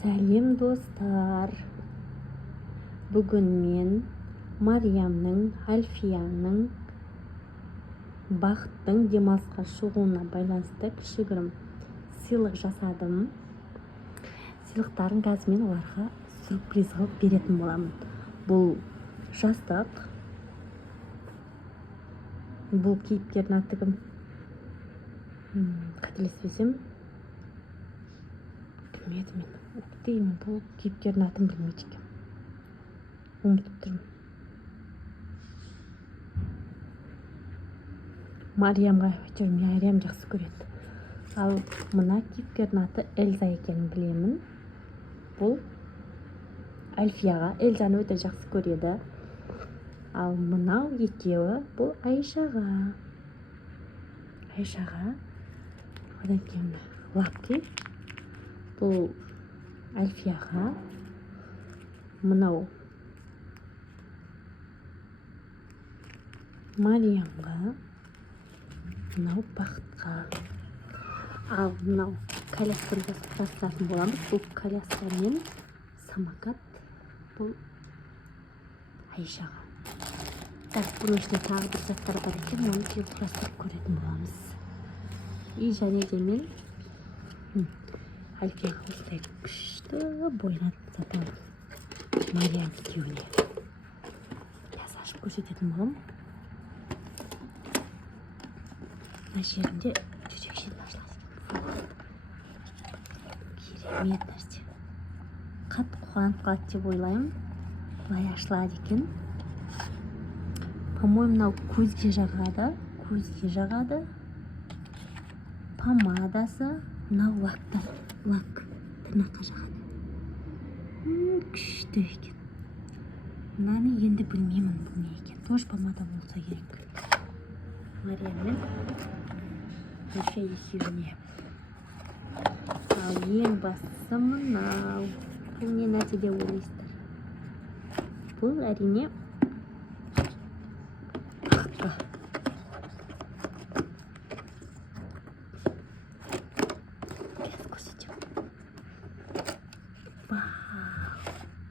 Сәлем достар. Бүгін мен Мариямның, Альфияның Бақыттың демалысқа шығуына байланысты кішігірім сыйлық жасадым. Сыйлықтарын қазір мен оларға сюрприз қылып беретін боламын. Бұл жастық. Бұл кейіпкердің аты кім? Қателеспесем, кім еді мен? Бұл кейіпкердің атын білмейді екен. Ұмытып тұрмын. Мариямға Мариям жақсы көреді. Ал мына кейіпкердің аты Эльза екенін білемін. Бұл Альфияға Эльзаны өте жақсы көреді. Ал мынау екеуі бұл Айшаға. Одан кейін Лапки. Бұл Альфияға. Мынау Мариямға. Мынау Бақытқа. Ал мынау колясканы жасыратын боламыз. Бұл коляска мен самокат. Бұл Айшаға. Бұның ішінде тағы бір заттар бар екен, оны келіп құрастырып көретін боламыз. И және де мен Альфияға осылай күшті бойлатын зат алдым. Мариям екеуіне. Қазір ашып көрсететін боламын. Мына жерінде жүзекшеден ашылады. Керемет нәрсе. Қатты қуанып қалады деп ойлаймын. Былай ашылады екен. По-моему, мынау көзге жағады. Помадасы, мынау лак тырнаққа жағады. Күшті екен. Мынаны енді білмеймін бұл не екен. Тоже помада болса керек. Марияммен Альфия екеуіне. Ал ең бастысы мынау. Бұл не нәрсе деп ойлайсыздар? Бұл әрине Бақытқа. Biraz көрсетемін.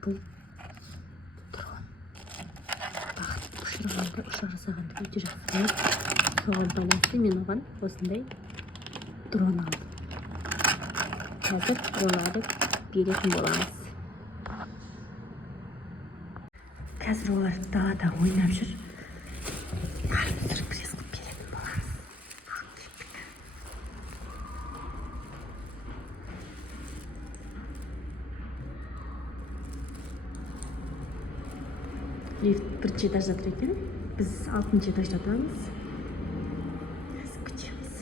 Бұл дрон. Бақыт ұшақ жасағанды өте жақсы көреді. Соған байланысты мен оған осындай дрон алдым. Қазір оларды беретін боламыз. Қазір олар далада ойнап жүр. Сюрприз қылып беретін боламыз. Лифт бірінші этажда тұр екен. Біз 6-шы этажда тұрамыз. Қазір күтеміз.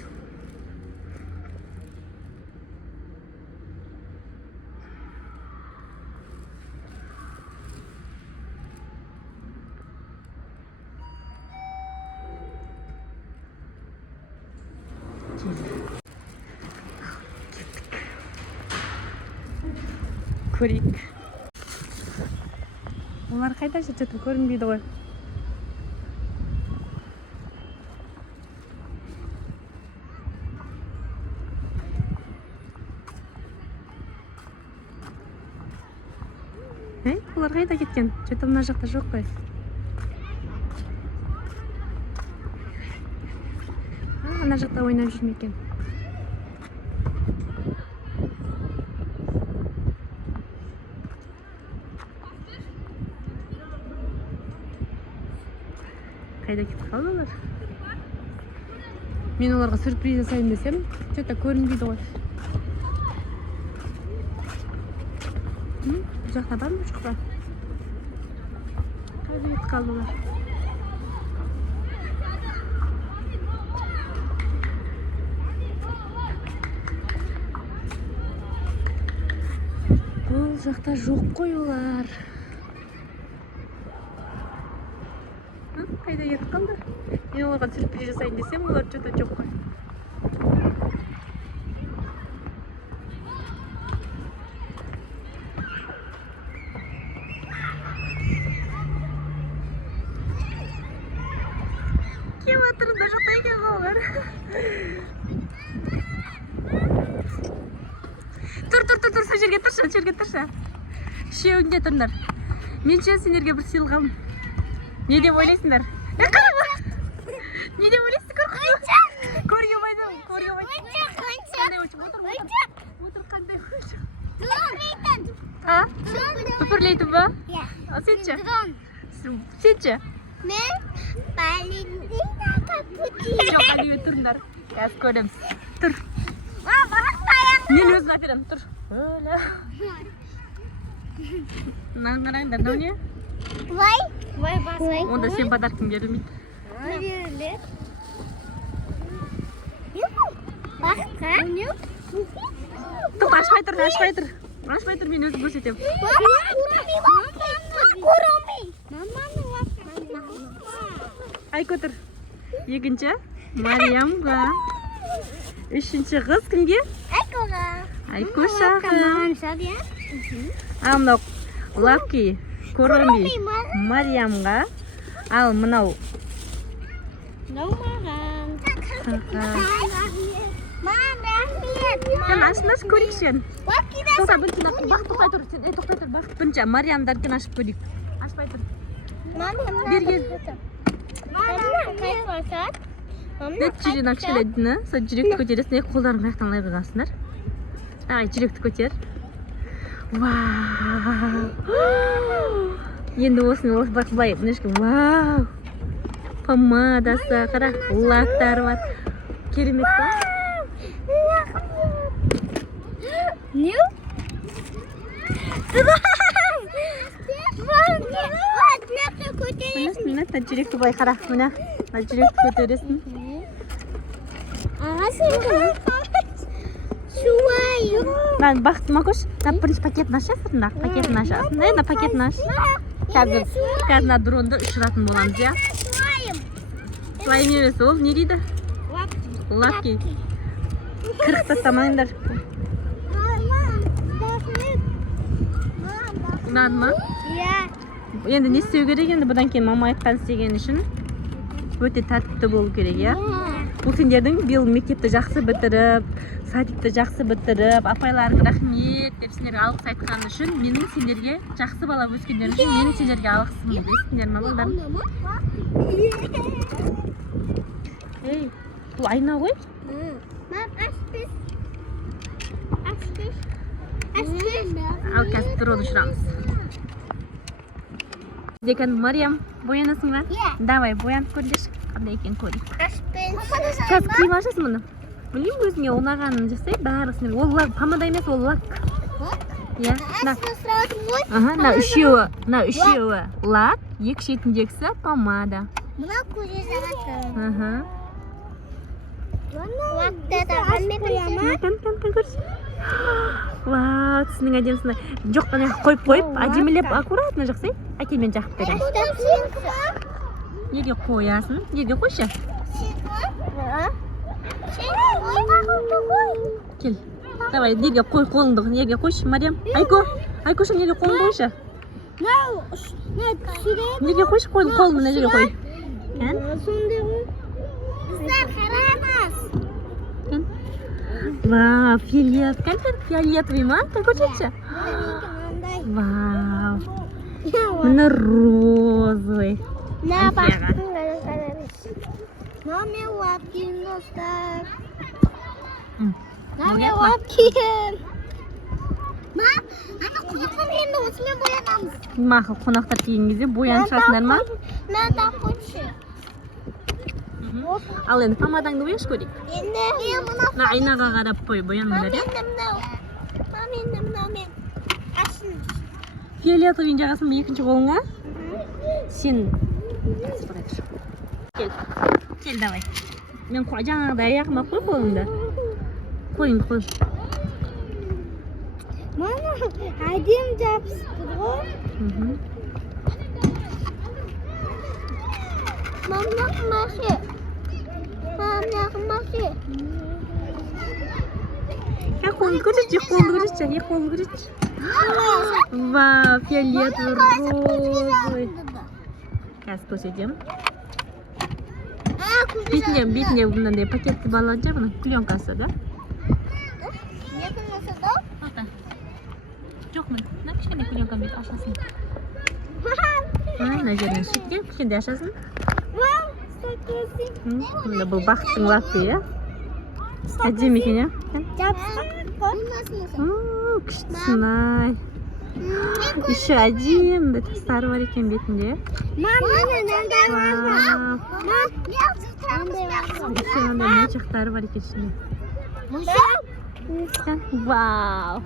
Көрейік. Олар қайда жететін көрінбейді ғой. Олар қайда кеткен? Жеті мына жақта жоқ қой. Ана жақта ойнап жүрме екен. Қайда кетіп қалды олар? Мен оларға сюрприз жасайын десем, что-то көрінбейді ғой. Бұл жақта бар ма, жоқ па? Қайда кетіп қалды олар? Бұл жақта жоқ қой олар. Қайда кетіп қалды? Мен оларға сюрприз жасайын десем, олар что-то жоқ қой. Кем атырын да жақта екен олар. Тұр, жерге тұршы. Үшеуің де тұрыңдар. Менше сендерге бір сыйлық алдым. Не деп ойлайсыңдар? Не деп ойлайсың? Көрге ойнап. Қандай ойыншық? Отыр қандай ойыншық? Үпірлейтін ба? Сенші? Сенші? Мен балерина капучино. Жоқ, әлеуе тұрыңдар. Қазір көреміз. Тұр. Мен өзін әперемін. Тұр. Өлі. Қараңдар, мынау не? Вай басай. Онда сен подаркың берілмейді. Öyle. Başka? Тоқта, ашпай тұр, мен өзім көрсетемін. Айко тұр. Екінші, Мариямға. Үшінші қыз кімге? Айкошаға. Ал мынау Лапки, Короми, Мариямға. Ал мынау Сен ашыңдаршы көрейік сен. Тоқта, бірінші тоқтай тұр. Бақыт бірінші Мариямдардікін ашып көрейік. Ашпай тұр. Берген. Жүрегін кішкеледіні, сол жүректі көтересің, қолдарын қаяқтан лай қойғансыңдар. Ағай, жүректі көтер. Вау! Енді осыны былай, мынешкі, вау! Помадасы, қара, лактар бар. Керемет па? Не? Мына жүректі былай қара, мына жүректі көтересің. Lan baktım koş. Napırış paket naşasın da. Paket naşasın. Ne da paket naş. Kazna dronda ışıratın bolamız ya. Slime neresi ol? Nereydi? Lapki. Kırıkta tamayındır. Unan mı? Енді не істеу керек енді бұдан кейін мама айтқан істеген үшін өте тәртіпті болу керек, иә? Бұл сендердің биыл мектепті жақсы бітіріп, садикті жақсы бітіріп, апайларың рахмет деп сендерге алғыс айтқан үшін, менің сендерге жақсы бала өскендер үшін менің сендерге алғысым болды. Естіңдер ме балдар? Ей, бұл айна ғой? Ал қазір тұр оны ұшырамыз. Декен Мариям, боянасың ба? Давай, боянып көрдеші. Қандай екен көрейік. Қазір киім ашасың мұны? Білейм, өзіңе ұнағанын жасай, бәрісіне. Ол лак, помада емес, ол лак. Иә, на үшеуі лак, екі шетіндегісі помада. Мына көже жағасы. Вау, түсінің әдемісін. Жоқ, қойып, әдемілеп, аккуратно жақсай. Әкелмен жақып берем. Неге қоясың? Неге қойшы? Кел. Давай, неге қой қолыңды, неге қойшы, Мариям? Айкоша, неге қолыңды қойшы? Неге қойшы қолын, мына жерге қой. Bizler karamaz. Вау, фиолетовый ма? Какой же? Вау. Мына розовый. Ne baktın? Name Lapkin dostlar. Name Lapkin. Ma, ana kulaklar yerinde osman boyanamız. Maqul, qonaqlar kelgan кезде boyanishasizlar ma? Nereden ko'chish? Al endi pomadangni bo'yash ko'ring. Endi Na aynaga qarab qo'y, boyanmalar ya. Men. Ашын. Фиолетовый жағасың екінші қолыңа. Сен Кел, давай. Мен жаңағыдай аяғыма қой қолыңды. Қолыңды қой. Мама, әдем жабысты ғой. Мама, қымашы. Мама, қымашы. Қолыңды көрсетші. Вау, фиолетовый, розовый. Қазір көрсетемін. Бетінде мынандай пакетті баланча, бұның пленкасы, да? Не қылмаса да? Жоқ, мына кішкене пленканы бүйтіп ашасың. Мына жерден шеткен кішкентай ашасың. Мында бұл бақыттың лапы, иә? Әдемі екен, иә? Күштісін, ай. Еще әдемі тастары бар екен бетінде. Моншақтары бар екен ішінде. Вау!